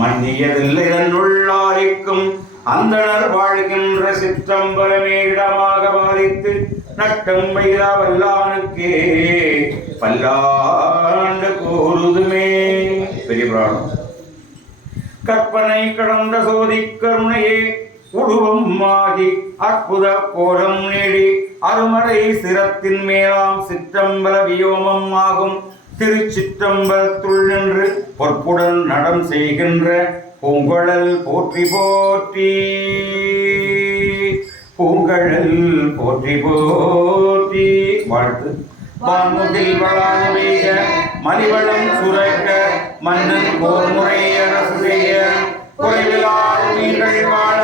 மன்னியதில்லைதன்னுள்ளாரிக்கும் அந்தனர் வாழ்கின்ற சிற்றம்பலமே இடமாக பாதித்து நட்டம் வைதா வல்லானுக்கே பல்லாண்டு கூறுதுமே. பெரிய பிராணம். கற்பனை கடந்த சோதி கருணையே உருவம் மாகி அற்புத கோலம் நீடி அருமறை சிரத்தின் மேலாம் சிற்றம்பல வியோமம் ஆகும். திருச்சிற்றம்பலத்துள் நின்று பொற்புடன் நடம் செய்கின்ற பூங்கழல் போற்றி போற்றி. பூங்கழல் போற்றி போற்றி. வாழ்த்து. வான்முதில் வளாக மேக மணிவளம் சுரக்க மன்னன் போர் முறை அரசு செய்ய. குறைவிலார் உயிர்கள் வாழ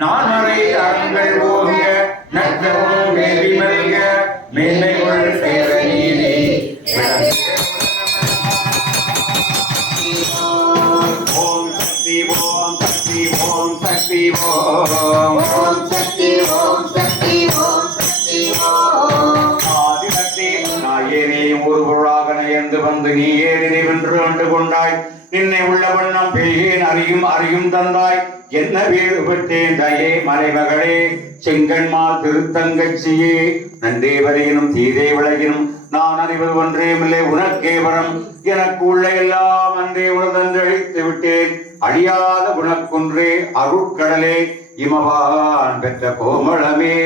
நான்மறை அறங்கள் ஓங்க நற்றவும் வேதி மறிக மேன்மைகள் சேர நீதி. ஓம் சக்தி ஓம் சக்தி ஓம் சக்தி ஓம். ஓம் சக்தி ஓம் சக்தி ஓம் சக்தி ஓம். ஆதிசக்தி நாயேனே ஒரு பொருளாக நயந்து வந்து நீ ஏறினை வென்று கண்டு கொண்டாய். நின்னை உள்ள வண்ணம் பெய்கேன் அறியும் அறியும் தந்தாய். என்ன வீடு பெற்றேன் தயே மலைமகளே செங்கன்மால் திருத்தங்கச்சியே. நன்றே வரையினும் தீதே விலகினும் நான் அறிவது ஒன்றேமில்லை உனக்கே வரம். எனக்கு உள்ள எல்லாம் அன்றே உணர்ந்தழித்து விட்டேன். அழியாத உனக்குன்றே அருட்கடலே. இமவான் பெற்ற கோமளமே.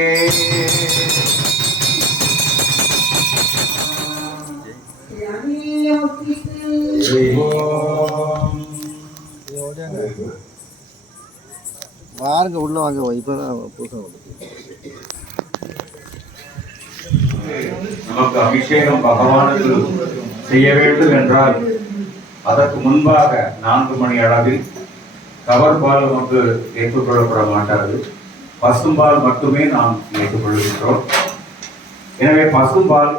வாருங்க உள்ள வாங்க. இப்பதான் புதுசாக நமக்கு அபிஷேகம் பகவானுக்கு செய்ய வேண்டும் என்றால் அதற்கு முன்பாக நான்கு மணி அளவில் கவர் பால் நமக்கு ஏற்றுக்கொள்ளப்பட மாட்டாது. பசும்பால் மட்டுமே நாம் ஏற்றுக்கொள்கின்றோம். எனவே பசும்பால்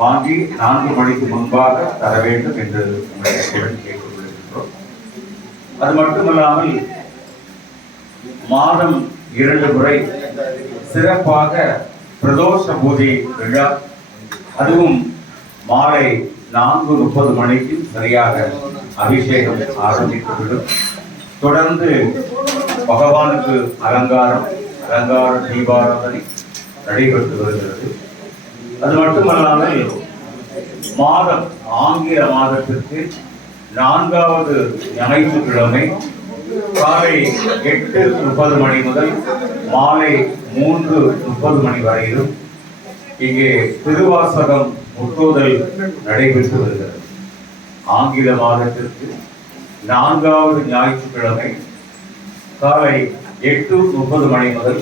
வாங்கி நான்கு மணிக்கு முன்பாக தர வேண்டும் என்று உங்களை கேட்டுக்கொள்கின்றோம் அது மட்டுமல்லாமல் மாதம் இரண்டு முறை சிறப்பாக பிரதோஷ பூஜை விழா அதுவும் மாலை நான்கு முப்பது மணிக்கு சரியாக அபிஷேகம் ஆரம்பித்துவிடும். தொடர்ந்து பகவானுக்கு அலங்காரம் அலங்கார தீபாராதனை நடைபெற்று வருகிறது. அது மட்டுமல்லாமல் மாதம் ஆங்கில மாதத்திற்கு நான்காவது ஞாயிற்றுக்கிழமை காலை எட்டு முப்பது மணி முதல் மாலை மூன்று முப்பது மணி வரையிலும் இங்கே திருவாசகம் முற்றுதல் நடைபெற்று வருகிறது. ஆங்கில மாதத்திற்கு நான்காவது ஞாயிற்றுக்கிழமை காலை எட்டு முப்பது மணி முதல்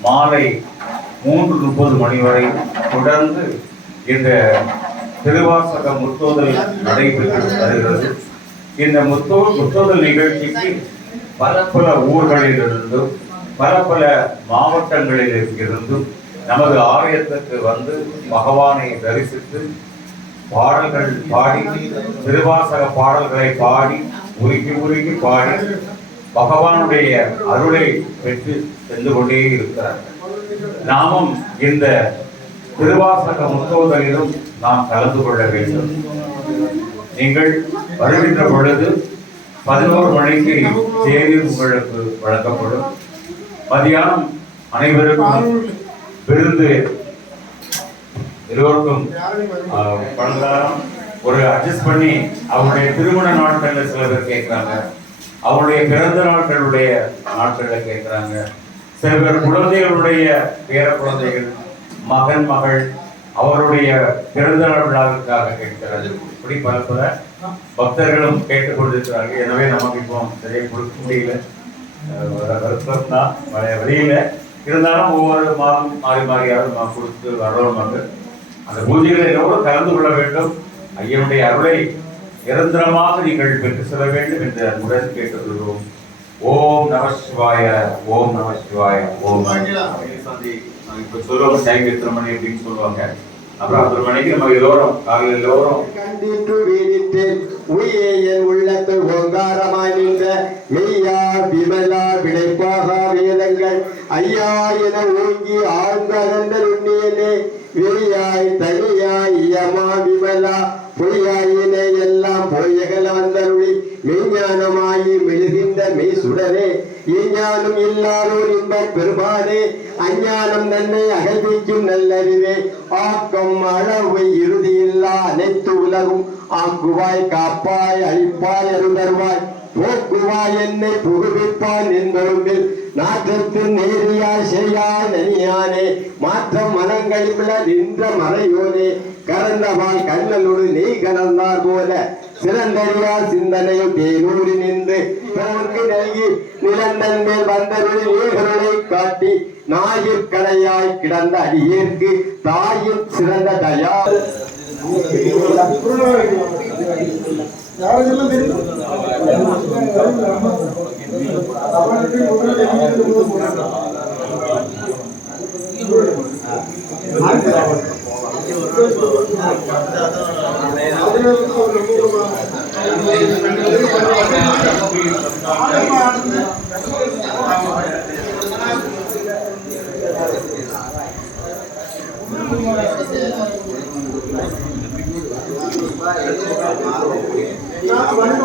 மாலை மூன்று முப்பது மணி வரை தொடர்ந்து இந்த திருவாசக முத்தோதல் நடைபெற்று வருகிறது. இந்த முத்தோ முத்தோதல் நிகழ்ச்சிக்கு பல பல ஊர்களிலிருந்தும் பல பல மாவட்டங்களில் இருந்தும் நமது ஆலயத்துக்கு வந்து பகவானை தரிசித்து பாடல்கள் பாடி திருவாசக பாடல்களை பாடி உருகி உருகி பாடி பகவானுடைய அருளை பெற்று சென்று கொண்டே இருக்கிறார்கள். நாமும் இந்த திருவாசக முத்தோதலிலும் நாம் கலந்து கொள்ள வேண்டும். நீங்கள் வருகின்ற பொழுது பதினோரு மணிக்கு தேநீர் உங்களுக்கு வழங்கப்படும். மதியானம் அனைவருக்கும் விருந்து எல்லோருக்கும் ஆஹ், பலகாரம். ஒரு அட்ஜஸ்ட் பண்ணி அவருடைய திருமண நாட்கள்ல சில பேர் கேட்கிறாங்க அவருடைய பிறந்த நாட்களுடைய நாட்கள்ல கேட்கிறாங்க சில பேர் குழந்தைகளுடைய பேர குழந்தைகள் மகன் மகள் அவருடைய பிறந்தநாள் விழாவிற்காக கேட்கிறது இப்படி பல பல பக்தர்களும் கேட்டுக்கொண்டிருக்கிறார்கள் எனவே நமக்கு இப்போ சரியாக கொடுக்க முடியல. வருத்தம் தான். வெளியில இருந்தாலும் ஒவ்வொரு மாதம் மாறி மாறியாவது நாம் கொடுத்து வர்றோம் வந்து அந்த பூஜைகளை எல்லோரும் கலந்து கொள்ள வேண்டும். ஐயனுடைய அருளை நிரந்தரமாக நீங்கள் பெற்று செல்ல வேண்டும் என்று அன்புடன் கேட்டுக்கொள்வோம் ஓம் நம சிவாய ஓம் நம சிவாய ஓம் சந்தி, இப்ப சொல்லுவாங்க டைம் எத்தனை மணி அப்படின்னு சொல்லுவாங்க. அப்புறம் அத்தனை மணிக்கு நம்ம எல்லோரும் காலையில் எல்லோரும் கண்டிட்டு வீணித்தேன் உயேயன் உள்ளத்தை ஓங்காரமாய் நின்ற மெய்யா விமலா விளைப்பாக வேதங்கள். ஐயா என ஓங்கி ஆழ்ந்த அகன்ற உண்ணியனே விழியாய் தனியாய் இயமா விமலா பொய்யாயினே எல்லாம் பொய்யகல வந்தருளி மெய்ஞானமாயி மெழுகின்ற மெய் சுடரே இஞ்ஞானம் இல்லாரோர் இன்ப பெருமானே. அஞ்ஞானம் தன்னை அகழ்விக்கும் நல்லறிவே. ஆக்கம் அளவு இறுதியில்லா. அனைத்து உலகும் ஆக்குவாய் காப்பாய் அழிப்பாய் அருந்தருவாய் போக்குவாய் என்னை புகுவிப்பான் என்பரும்பில் நாற்றத்தின் நேரியாய் செய்யாய் நனியானே. மாற்ற மனங்களில் நின்ற மறையோனே. கறந்தவாள் கண்ணலோடு நீ கலந்தார் போல. சிறந்தறியா சிந்தனையும் தேனூரி நின்று பிறர்க்கு நல்கி நிலந்தன் மேல் வந்தருள் நீர்களை காட்டி நாயிற் கடையாய் கிடந்த அடியேற்கு தாயின் சிறந்த தயா. அவனுக்கு வான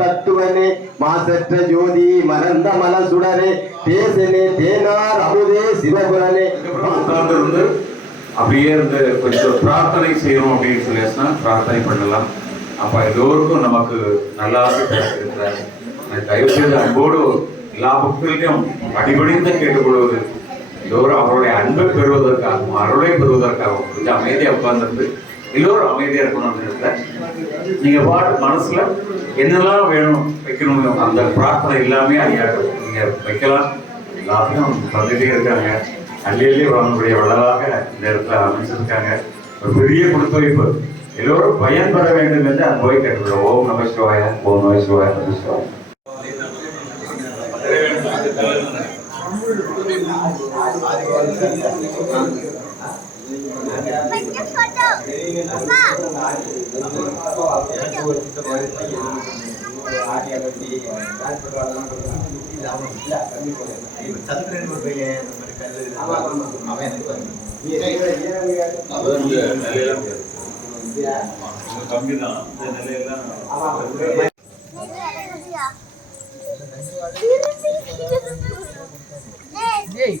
தத்துவனே மாசற்ற ஜோதி மறந்த மல சுடரே தேசனே தேனார் அமுதே சிவபுரனே. உட்கார்ந்து இருந்து அப்படியே இருந்து கொஞ்சம் பிரார்த்தனை செய்யணும் அப்படின்னு சொல்லியாச்சுன்னா பிரார்த்தனை பண்ணலாம். அப்ப எல்லோருக்கும் நமக்கு நல்லா இருக்கிறார் தயவு செய்து அன்போடு எல்லா பக்தர்களையும் அடிபடிந்து கேட்டுக்கொள்வது எல்லோரும் அவருடைய அன்பை பெறுவதற்காகவும் அருளை பெறுவதற்காகவும் கொஞ்சம் அமைதியா உட்கார்ந்து எல்லோரும் அமைதியாக இருக்கணும் அப்படின்னு நீங்கள் பாட்டு மனசில் என்னெல்லாம் வேணும் வைக்கணும் அந்த பிரார்த்தனை எல்லாமே ஐயா நீங்கள் வைக்கலாம். எல்லாத்தையும் தந்துகிட்டே இருக்காங்க. அள்ளியள்ளி அவங்களுடைய வள்ளலாக நேரத்தில் அமைச்சிருக்காங்க ஒரு பெரிய கொடுத்து வைப்பு எல்லோரும் பயன்பெற வேண்டும் என்று அந்த போய் கேட்டுக்கிறோம் ஓம் நம சிவாய ஓம் நம சிவாய நம சிவாய. சந்திரன் ஒரு பையன் இந்த மாதிரி கல்லு அவன் எனக்கு வந்து கம்மி தான் இந்த நிலையெல்லாம் Hey!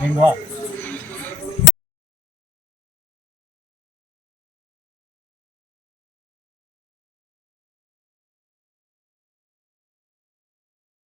Lingua.